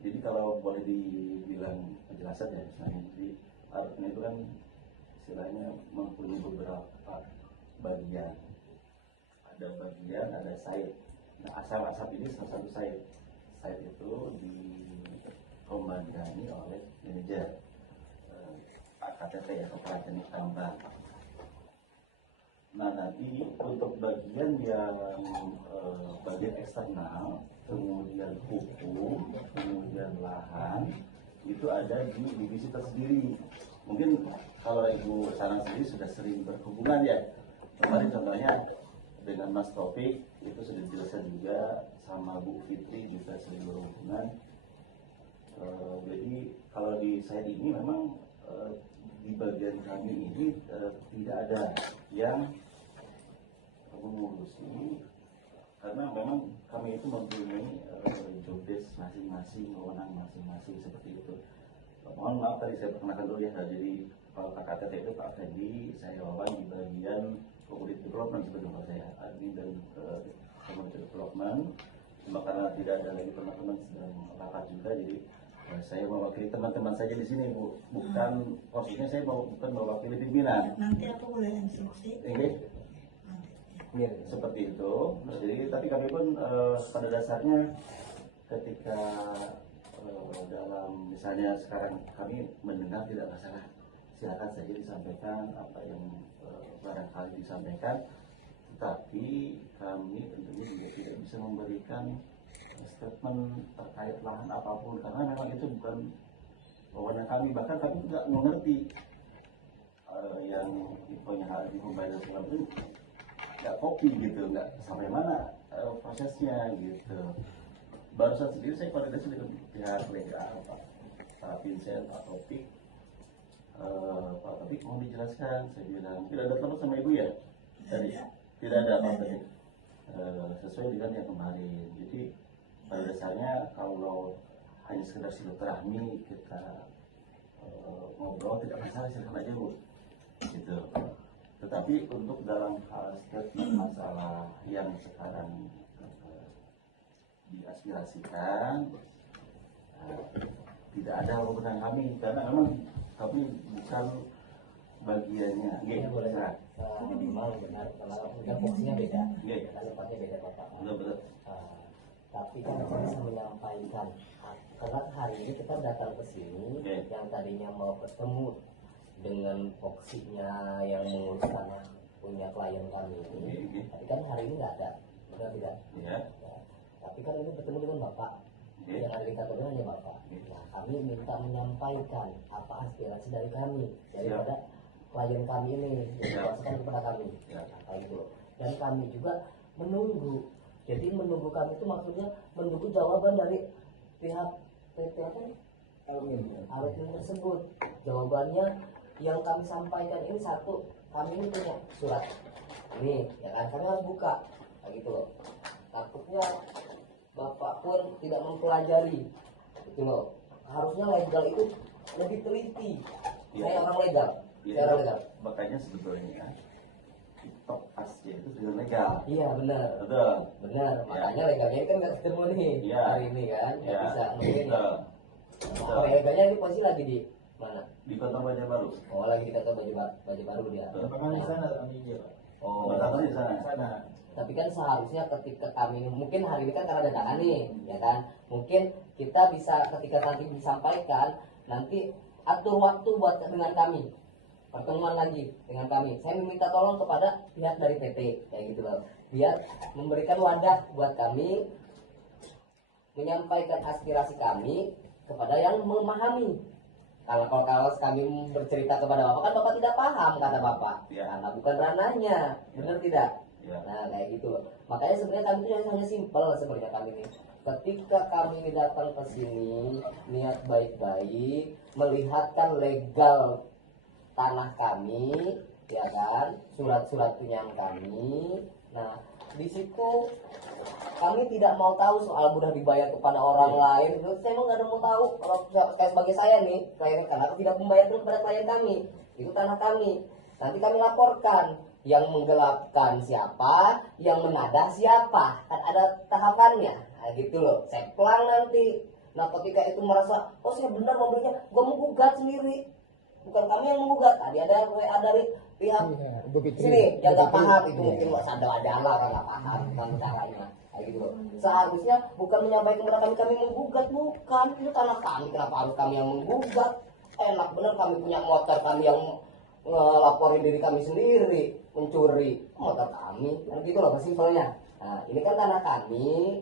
Jadi kalau boleh dibilang penjelasan ya misalnya, jadi artnya itu kan istilahnya mempunyai beberapa bagian. Ada bagian, ada side. Nah asap ini salah satu side. Side itu dikomandani oleh manajer AKTT ya, kepala teknik tambang. Nah nanti untuk bagian yang bagian eksternal, kemudian hukum, kemudian lahan, itu ada di divisi tersendiri. Mungkin kalau Ibu Sarang sendiri sudah sering berhubungan ya. Kemarin contohnya dengan Mas Taufik itu sudah dijelaskan juga, sama Bu Fitri juga sering berhubungan. Jadi kalau di saya ini memang di bagian kami ini tidak ada yang mengurusi, karena memang kami itu mempunyai jobdesk masing-masing, wewenang masing-masing seperti itu. Mohon maaf tadi saya perkenalkan dulu ya. Jadi kalau KKTT itu Pak Fendi, saya Wawan di bagian Community Development sebenarnya, saya admin dari Community Development. Cuma karena tidak ada lagi teman-teman sedang rapat juga, jadi saya mewakili teman-teman saja di sini, Bu. Bukan posisinya saya bukan mewakili pimpinan. Nanti aku boleh instruksi. Seperti itu. Jadi tapi kami pun pada dasarnya ketika dalam misalnya sekarang kami mendengar tidak masalah, silakan saja disampaikan apa yang barangkali disampaikan, tetapi kami tentunya juga tidak bisa memberikan statement terkait lahan apapun, karena memang itu bukan wewenang kami. Bahkan kami tidak mengerti yang infonya hal di mobile segala itu nggak kopi gitu, nggak sampai mana prosesnya gitu. Barusan sendiri saya koordinasi dengan pihak legal, Pak Vincent, Pak Topik. Pak Topik mau dijelaskan, saya bilang tidak ada telepon sama Ibu ya tadi, tidak ada Pak Topik, sesuai dengan yang kemarin. Jadi pada dasarnya kalau hanya sekedar silaturahmi kita ngobrol tidak masalah, silakan aja Bu gitu. Tetapi untuk dalam hal statement masalah yang sekarang diaspirasikan, tidak ada wewenang kami, karena memang kami bukan bagiannya. Iya boleh. Memang benar, kalau fungsinya beda, karena tempatnya beda Bapak. Betul. Tapi kan saya bisa menyampaikan, karena hari ini kita datang ke sini, yang tadinya mau ketemu dengan voksinya yang mengurus tanah punya klien kami ini, tapi kan hari ini nggak ada, benar tidak? Ya. Tapi kan ini bertemu dengan Bapak, yang ada di kantornya hanya Bapak. Nah, kami minta menyampaikan apa aspirasi dari kami, daripada klien kami ini, dijelaskan kepada kami, apa itu. Dan kami juga menunggu. Jadi menunggu kami itu maksudnya menunggu jawaban dari pihak PT apa? Alumni tersebut. Jawabannya yang kami sampaikan ini satu, kami ini punya surat ini, ya kan, kami harus buka, kayak gitu loh. Takutnya Bapak pun tidak mempelajari, gitu loh. Harusnya legal itu lebih teliti. Saya orang legal, saya orang legal. Makanya sebetulnya TikTok Asia itu sudah legal. Iya benar. Betul. Benar. Makanya legalnya ini kan nggak ketemu nih hari ini kan, nggak bisa mungkin. Nah, legalnya ini posisi lagi di mana? Di Kota Banjarbaru. Oh, lagi di Kota Banjarbaru dia. Bahkan di sana kami juga. Oh, di sana. Tapi kan seharusnya ketika kami mungkin hari ini kan karena dadakan nih, ya kan? Mungkin kita bisa ketika nanti disampaikan, nanti atur waktu buat dengan kami. Pertemuan lagi dengan kami. Saya meminta tolong kepada pihak dari PT kayak gitu loh. Biar memberikan wadah buat kami menyampaikan aspirasi kami kepada yang memahami. Kalau kami bercerita kepada Bapak kan Bapak tidak paham kata Bapak, karena bukan ranahnya, benar tidak? Nah kayak gitu loh. Makanya sebenarnya kami itu hanya simpel sebenarnya kami ini. Ketika kami ini datang ke sini niat baik-baik, melihatkan legal tanah kami, ya kan, surat-surat punya kami. Nah di situ kami tidak mau tahu soal mudah dibayar kepada orang lain. Saya mau nggak mau tahu kalau kayak sebagai saya nih klien, karena aku tidak membayar dulu kepada klien kami, itu tanah kami. Nanti kami laporkan yang menggelapkan siapa, yang menadah siapa, kan ada tahapannya. Nah, gitu loh. Saya pelang nanti Nah ketika itu merasa, oh saya benar membelinya, gue menggugat sendiri. Bukan kami yang menggugat. Tadi ada WA dari pihak sini yang nggak paham itu mungkin sadar-sadar kan nggak paham tentang caranya. Kayak gitu loh. Seharusnya bukan menyampaikan kepada kami menggugat, bukan. Itu tanah kami, kenapa harus kami yang menggugat? Enak bener kami punya motor, kami yang ngelaporin diri kami sendiri mencuri motor kami, kan gitu loh simpelnya. Nah ini kan tanah kami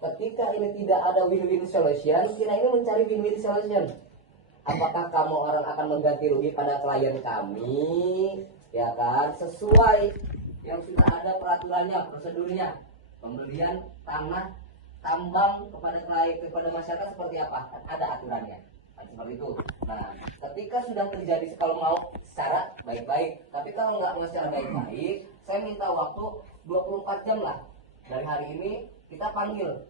ketika ini tidak ada win-win solution, kita ini mencari win-win solution. Apakah kamu orang akan mengganti rugi pada klien kami, ya kan, sesuai yang sudah ada peraturannya, prosedurnya, pembelian tanah tambang kepada klien, kepada masyarakat seperti apa? Kan ada aturannya, kan seperti itu. Nah, ketika sudah terjadi, kalau mau secara baik-baik, tapi kalau nggak mau secara baik-baik, saya minta waktu 24 jam lah. Dari hari ini kita panggil,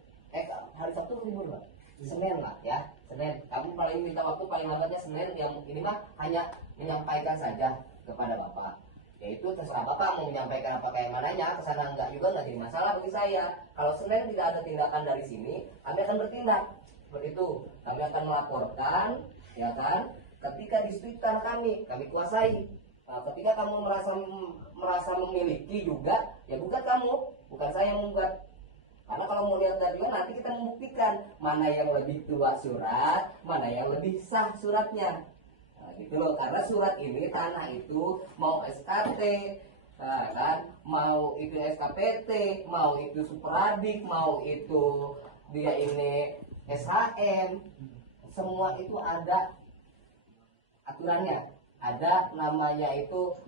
hari Sabtu libur Pak? Senin lah ya, Senin. Kamu paling minta waktu paling lambatnya Senin, yang ini mah hanya menyampaikan saja kepada Bapak. Yaitu terserah Bapak mau menyampaikan apa kayak mananya, kesana enggak juga enggak jadi masalah bagi saya. Kalau Senin tidak ada tindakan dari sini, kami akan bertindak. Seperti itu, kami akan melaporkan, ya kan, ketika disputan kami kuasai. Nah, ketika kamu merasa memiliki juga, ya gugat kamu, bukan saya yang menggugat. Karena kalau mau lihat dari nanti kita membuktikan mana yang lebih tua surat, mana yang lebih sah suratnya. Nah, gitu loh. Karena surat ini tanah itu mau SKT, nah, kan, mau itu SKPT, mau itu superadik, mau itu dia ini SHM, semua itu ada aturannya, ada namanya itu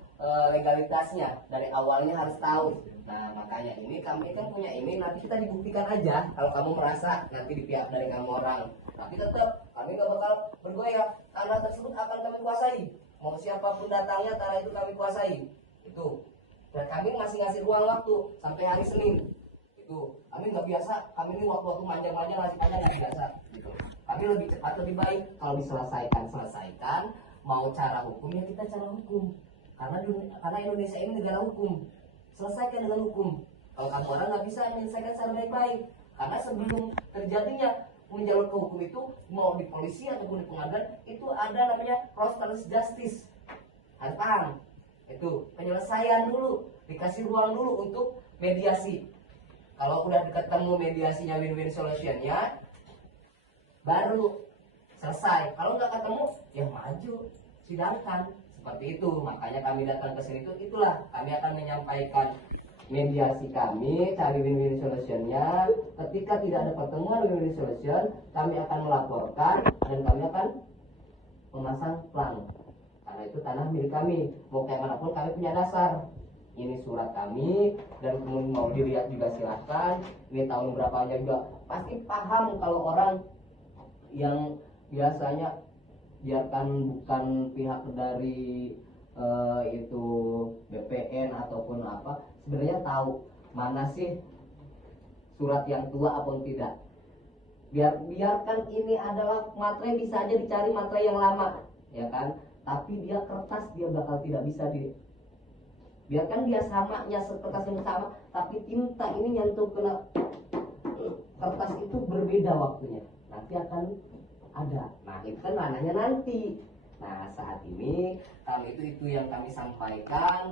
legalitasnya, dari awalnya harus tahu. Nah makanya ini kami kan punya ini, nanti kita dibuktikan aja. Kalau kamu merasa nanti di pihak dari kamu orang, tapi tetap kami gak bakal bergoyah. Tanah tersebut akan kami kuasai, mau siapapun datangnya tanah itu kami kuasai itu. Dan kami masih ngasih ruang waktu sampai hari Senin itu. Kami nggak biasa, kami ini waktu-waktu manjang-manjang ngasih tanya nggak biasa gitu. Kami lebih cepat lebih baik. Kalau diselesaikan, mau cara hukumnya kita cara hukum. Karena Indonesia ini negara hukum, selesaikan dengan hukum. Kalau kamu orang nggak bisa menyelesaikan secara baik-baik, karena sebelum terjadinya menjalur ke hukum itu, mau di polisi ataupun di pengadilan, itu ada namanya prosperous justice. Harus paham itu, penyelesaian dulu, dikasih ruang dulu untuk mediasi. Kalau udah ketemu mediasinya, win-win solutionnya, baru selesai. Kalau nggak ketemu, ya maju, sidangkan. Seperti itu, makanya kami datang ke sini itulah kami akan menyampaikan mediasi kami, cari win-win solutionnya. Ketika tidak ada pertemuan win-win solution, kami akan melaporkan dan kami akan memasang plang. Karena itu tanah milik kami, mau kayak manapun kami punya dasar. Ini surat kami, dan kemudian mau dilihat juga silahkan. Ini tahun berapanya juga pasti paham. Kalau orang yang biasanya biarkan bukan pihak dari itu BPN ataupun apa, sebenarnya tahu mana sih surat yang tua ataupun tidak. Biarkan ini adalah materai, bisa aja dicari materai yang lama, ya kan, tapi dia kertas dia bakal tidak bisa biarkan dia samanya kertas yang sama, tapi tinta ini nyentuh kena kertas itu berbeda waktunya, nanti akan ada. Nah itu kan ranahnya nanti. Nah saat ini kami itu yang kami sampaikan.